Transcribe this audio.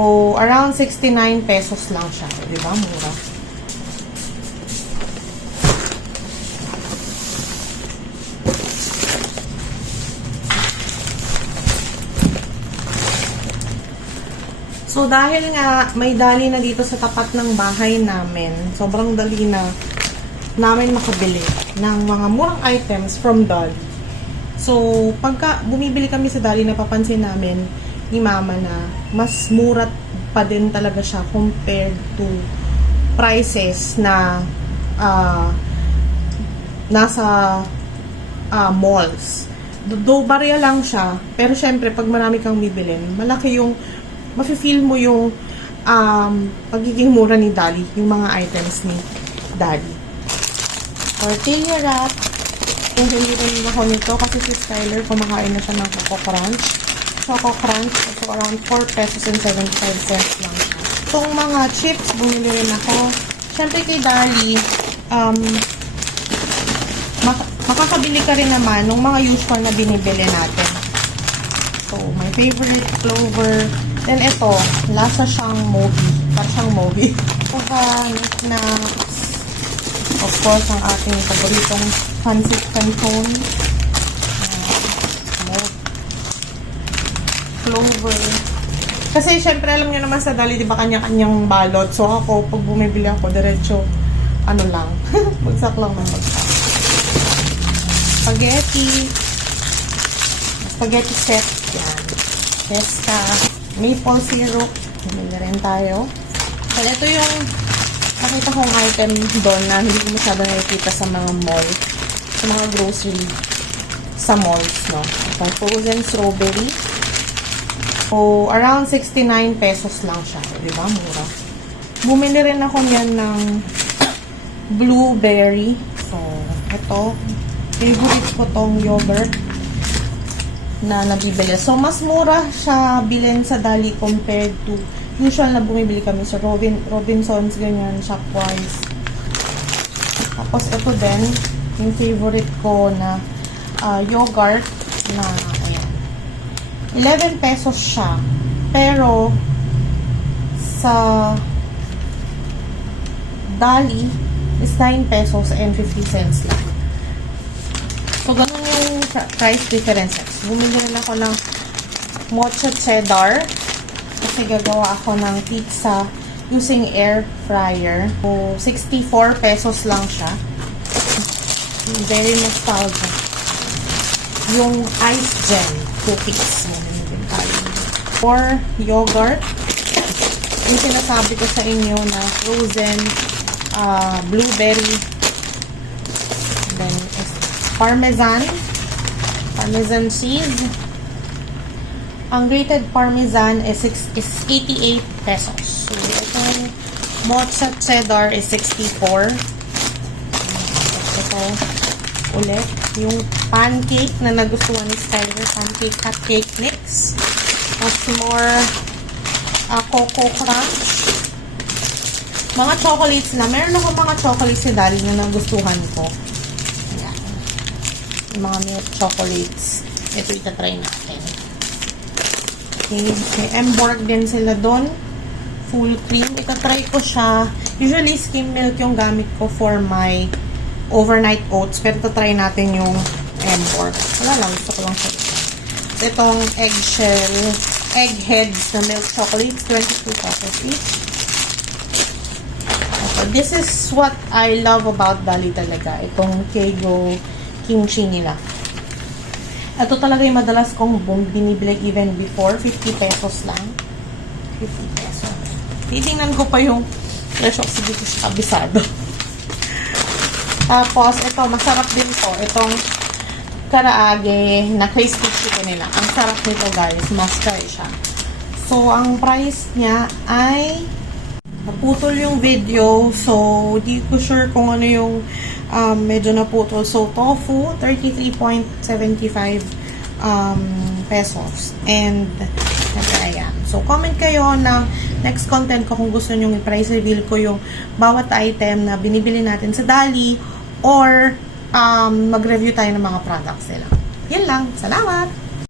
So, around 69 pesos lang siya. Diba? Mura. So, dahil nga may dali na dito sa tapat ng bahay namin, sobrang dali na namin makabili ng mga murang items from Dolly. So, pagka bumibili kami sa Dolly, napapansin namin ni Mama na mas mura pa din talaga siya compared to prices na nasa malls. Though barya lang siya, pero syempre, pag marami kang bibilin, malaki yung mafe-feel mo yung pagiging mura ni Dolly, yung mga items ni Daddy. Tortilla wrap. Kung hindi rin ako nito kasi si Skyler kumakain na siya ng Choco Crunch. Choco Crunch, so around 4 pesos and 75 cents lang siya. Itong mga chips, bumili rin ako. Siyempre kay Dolly, makakabili ka rin naman ng mga usual na binibili natin. So, my favorite clover. Then ito, lasa siyang Moby. Parang siyang Moby. Snacks. Of course, ang ating paboritong pancit canton. Clover. Kasi, syempre, alam nyo naman sa Dolly, di ba, kanya-kanyang balot. So, ako, pag bumibili ako, diretso, ano lang, bagsak lang ng bagsak. Spaghetti set. Yan. Pesca. Maple syrup. Bumili rin tayo. So, ito yung nakita kong item doon na hindi ko masyado nakikita sa mga mall. Sa mga grocery. Sa malls, no? So, frozen strawberry. So, around 69 pesos lang siya. Diba? Mura. Bumili rin ako yan ng blueberry. So, ito. Favorite ko tong yogurt na nabibili. So, mas mura siya bilhin sa Dolly compared to usual na bumibili kami sa Robinsons, ganyan, Shopwise. Tapos, ito din, yung favorite ko na yogurt na, ayan, 11 pesos siya. Pero, sa Dolly, is 9 pesos and 50 cents lang. So, ganun yung price differences. Bumili rin ako ng mocha cheddar. Kasi gagawa ako ng pizza using air fryer. So, 64 pesos lang siya. Very nostalgic. Yung ice gel cookies. Or yogurt. Yung sinasabi ko sa inyo na frozen blueberry. Then, parmesan cheese. Ang rated parmesan is 88 pesos. So, itong mocha cheddar is 64. Ito, ulit, yung pancake na nagustuhan ni Skyler, pancake cupcake mix. Tapos more Coco Crunch. Mga chocolates na. Meron ako mga chocolates si Daddy na nagustuhan ko. Ayan. Yung mga milk chocolates. Ito itatry natin. Okay. May Emborg din sila doon. Full cream. Itatry ko siya. Usually, skim milk yung gamit ko for my overnight oats. Pero itatry natin yung Emborg. Wala lang. Gusto ko lang siya. Itong eggheads na milk chocolates. 22 pesos each. Okay. This is what I love about Dolly talaga. Itong Keigo kimchi nila. Ito talaga yung madalas kong binibili even before. 50 pesos lang. 50 pesos. Titingnan ko pa yung presyo kasi dito sa kabisado. Tapos, ito, masarap din to. Itong karaage na crispy chicken nila. Ang sarap nito, guys. Master siya. So, ang price niya ay naputol yung video. So, di ko sure kung ano yung medyo naputol. So, tofu, 33.75 pesos. And, ayan. So, comment kayo ng next content ko kung gusto nyo i-price reveal ko yung bawat item na binibili natin sa Dolly or mag-review tayo ng mga products nila. Yan lang. Salamat!